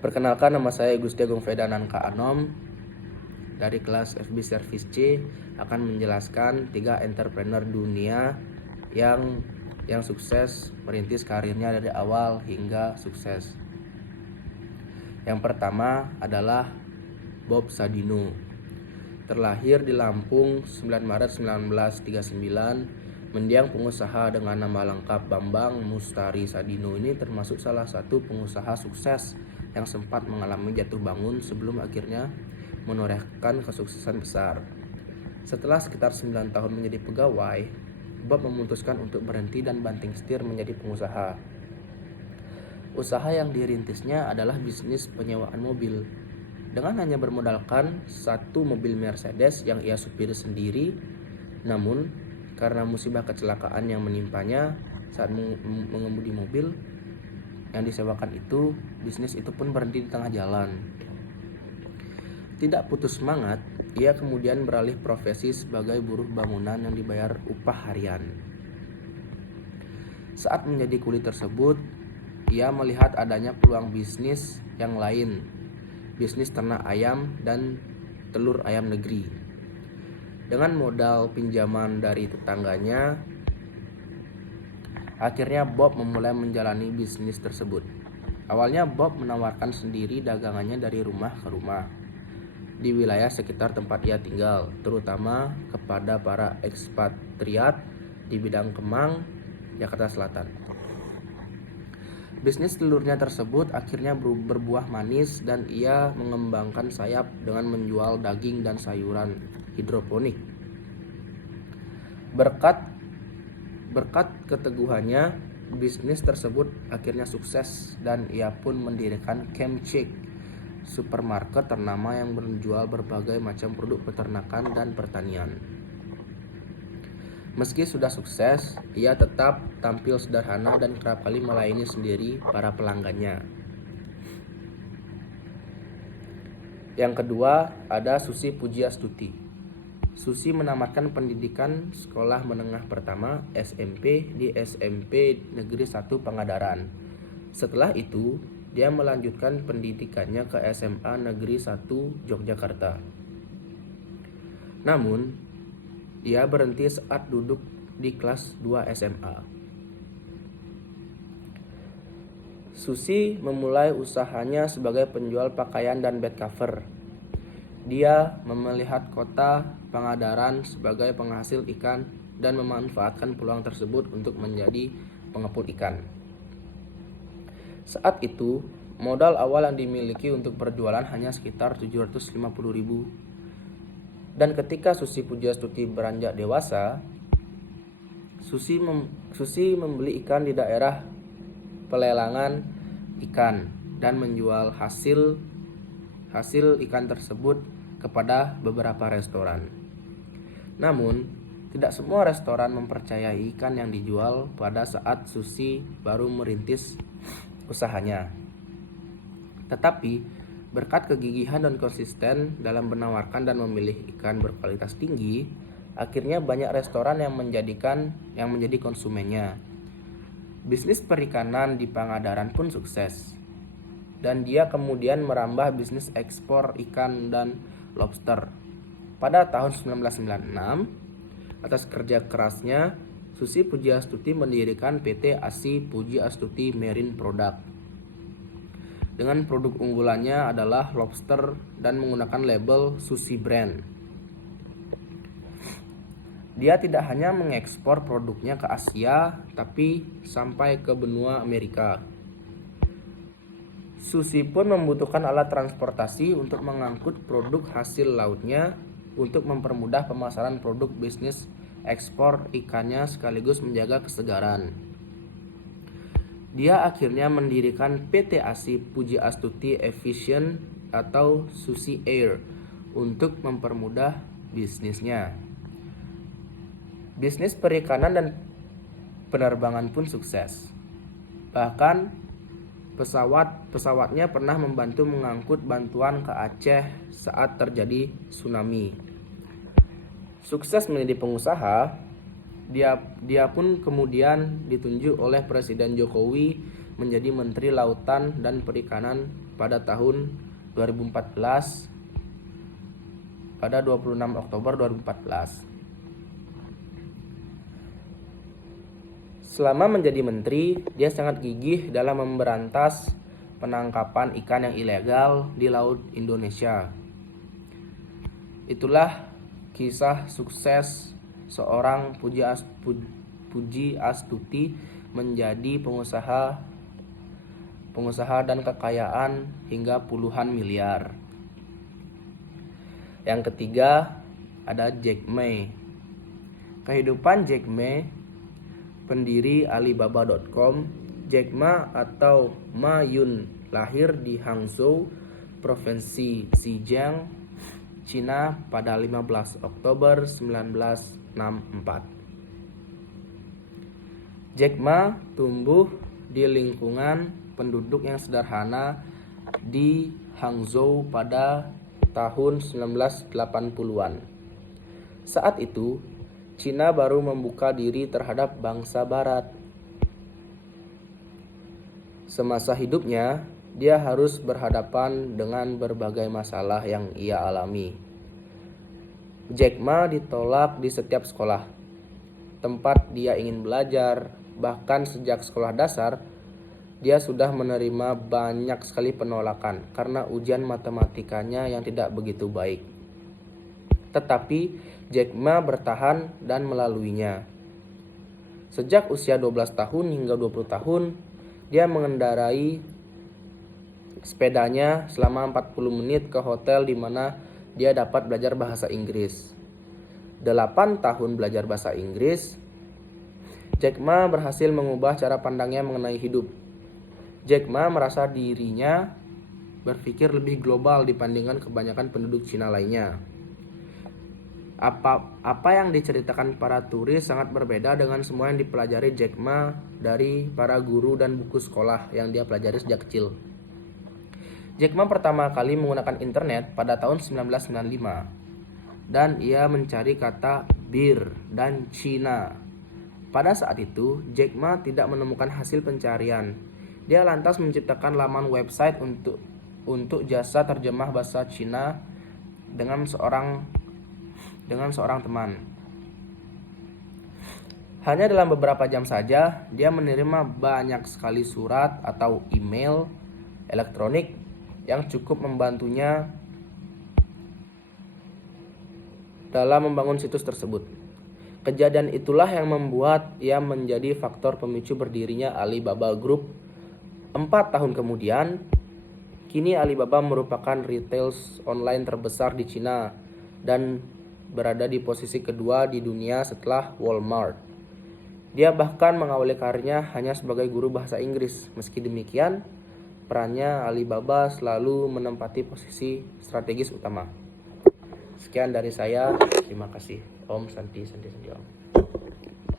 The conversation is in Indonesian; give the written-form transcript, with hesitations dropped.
Perkenalkan, nama saya Gusti Agung Vedananka Anom dari kelas FB Service C akan menjelaskan 3 entrepreneur dunia yang sukses merintis karirnya dari awal hingga sukses. Yang pertama adalah Bob Sadino. Terlahir di Lampung 9 Maret 1939, mendiang pengusaha dengan nama lengkap Bambang Mustari Sadino ini termasuk salah satu pengusaha sukses yang sempat mengalami jatuh bangun sebelum akhirnya menorehkan kesuksesan besar. Setelah sekitar 9 tahun menjadi pegawai, Bob memutuskan untuk berhenti dan banting setir menjadi pengusaha. Usaha yang dirintisnya adalah bisnis penyewaan mobil. Dengan hanya bermodalkan satu mobil Mercedes yang ia supiri sendiri, namun karena musibah kecelakaan yang menimpanya saat mengemudi mobil yang disewakan itu, bisnis itu pun berhenti di tengah jalan. Tidak putus semangat, ia kemudian beralih profesi sebagai buruh bangunan yang dibayar upah harian. Saat menjadi kuli tersebut, ia melihat adanya peluang bisnis yang lain, bisnis ternak ayam dan telur ayam negeri. Dengan modal pinjaman dari tetangganya, akhirnya Bob memulai menjalani bisnis tersebut. Awalnya Bob menawarkan sendiri dagangannya dari rumah ke rumah di wilayah sekitar tempat ia tinggal, terutama kepada para ekspatriat di bidang Kemang, Jakarta Selatan. Bisnis telurnya tersebut akhirnya berbuah manis dan ia mengembangkan sayap dengan menjual daging dan sayuran hidroponik. Berkat keteguhannya, bisnis tersebut akhirnya sukses dan ia pun mendirikan Camp Chick, supermarket ternama yang menjual berbagai macam produk peternakan dan pertanian. Meski sudah sukses, ia tetap tampil sederhana dan kerap kali melayani sendiri para pelanggannya. Yang kedua ada Susi Pujiastuti. Susi menamatkan pendidikan sekolah menengah pertama SMP di SMP Negeri 1 Pangadaran. Setelah itu, dia melanjutkan pendidikannya ke SMA Negeri 1 Yogyakarta. Namun, dia berhenti saat duduk di kelas 2 SMA. Susi memulai usahanya sebagai penjual pakaian dan bed cover. Dia melihat kota Pangadaran sebagai penghasil ikan dan memanfaatkan peluang tersebut untuk menjadi pengepul ikan. Saat itu, modal awal yang dimiliki untuk berjualan hanya sekitar 750.000. Dan ketika Susi Pujiastuti beranjak dewasa, Susi membeli ikan di daerah pelelangan ikan dan menjual hasil ikan tersebut kepada beberapa restoran. Namun, tidak semua restoran mempercayai ikan yang dijual pada saat Susi baru merintis usahanya. Tetapi, berkat kegigihan dan konsisten dalam menawarkan dan memilih ikan berkualitas tinggi, akhirnya banyak restoran yang menjadi konsumennya. Bisnis perikanan di Pangadaran pun sukses. Dan dia kemudian merambah bisnis ekspor ikan dan lobster. Pada tahun 1996, atas kerja kerasnya, Susi Pujiastuti mendirikan PT ASI Pujiastuti Marine Product. Dengan produk unggulannya adalah lobster dan menggunakan label Susi Brand. Dia tidak hanya mengekspor produknya ke Asia, tapi sampai ke benua Amerika. Susi pun membutuhkan alat transportasi untuk mengangkut produk hasil lautnya untuk mempermudah pemasaran produk bisnis ekspor ikannya sekaligus menjaga kesegaran. Dia akhirnya mendirikan PT ASI Pujiastuti Aviation atau Susi Air untuk mempermudah bisnisnya. Bisnis perikanan dan penerbangan pun sukses. Bahkan pesawatnya pernah membantu mengangkut bantuan ke Aceh saat terjadi tsunami. Sukses menjadi pengusaha, dia pun kemudian ditunjuk oleh Presiden Jokowi menjadi Menteri Lautan dan Perikanan pada tahun 2014 pada 26 Oktober 2014. Selama menjadi menteri, dia sangat gigih dalam memberantas penangkapan ikan yang ilegal di Laut Indonesia. Itulah kisah sukses seorang Puji Astuti menjadi pengusaha dan kekayaan hingga puluhan miliar. Yang ketiga ada Jack Ma. Kehidupan Jack Ma, pendiri Alibaba.com. Jack Ma atau Ma Yun lahir di Hangzhou, Provinsi Zhejiang, Cina pada 15 Oktober 1964. Jack Ma tumbuh di lingkungan penduduk yang sederhana di Hangzhou pada tahun 1980-an. Saat itu, Cina baru membuka diri terhadap bangsa Barat. Semasa hidupnya, dia harus berhadapan dengan berbagai masalah yang ia alami. Jack Ma ditolak di setiap sekolah tempat dia ingin belajar. Bahkan sejak sekolah dasar, dia sudah menerima banyak sekali penolakan karena ujian matematikanya yang tidak begitu baik. Tetapi Jack Ma bertahan dan melaluinya. Sejak usia 12 tahun hingga 20 tahun, dia mengendarai sepedanya selama 40 menit ke hotel di mana dia dapat belajar bahasa Inggris. 8 tahun belajar bahasa Inggris, Jack Ma berhasil mengubah cara pandangnya mengenai hidup. Jack Ma merasa dirinya berpikir lebih global dibandingkan kebanyakan penduduk Cina lainnya. Apa yang diceritakan para turis sangat berbeda dengan semua yang dipelajari Jack Ma dari para guru dan buku sekolah yang dia pelajari sejak kecil. Jack Ma pertama kali menggunakan internet pada tahun 1995 dan ia mencari kata bir dan Cina. Pada saat itu, Jack Ma tidak menemukan hasil pencarian. Dia lantas menciptakan laman website untuk jasa terjemah bahasa Cina dengan seorang teman. Hanya dalam beberapa jam saja, dia menerima banyak sekali surat atau email elektronik yang cukup membantunya dalam membangun situs tersebut. Kejadian itulah yang membuat ia menjadi faktor pemicu berdirinya Alibaba Group. 4 tahun kemudian, kini Alibaba merupakan retail online terbesar di Cina dan berada di posisi kedua di dunia setelah Walmart. Dia bahkan mengawali karirnya hanya sebagai guru bahasa Inggris. Meski demikian, perannya Alibaba selalu menempati posisi strategis utama. Sekian dari saya, terima kasih. Om Santi Om.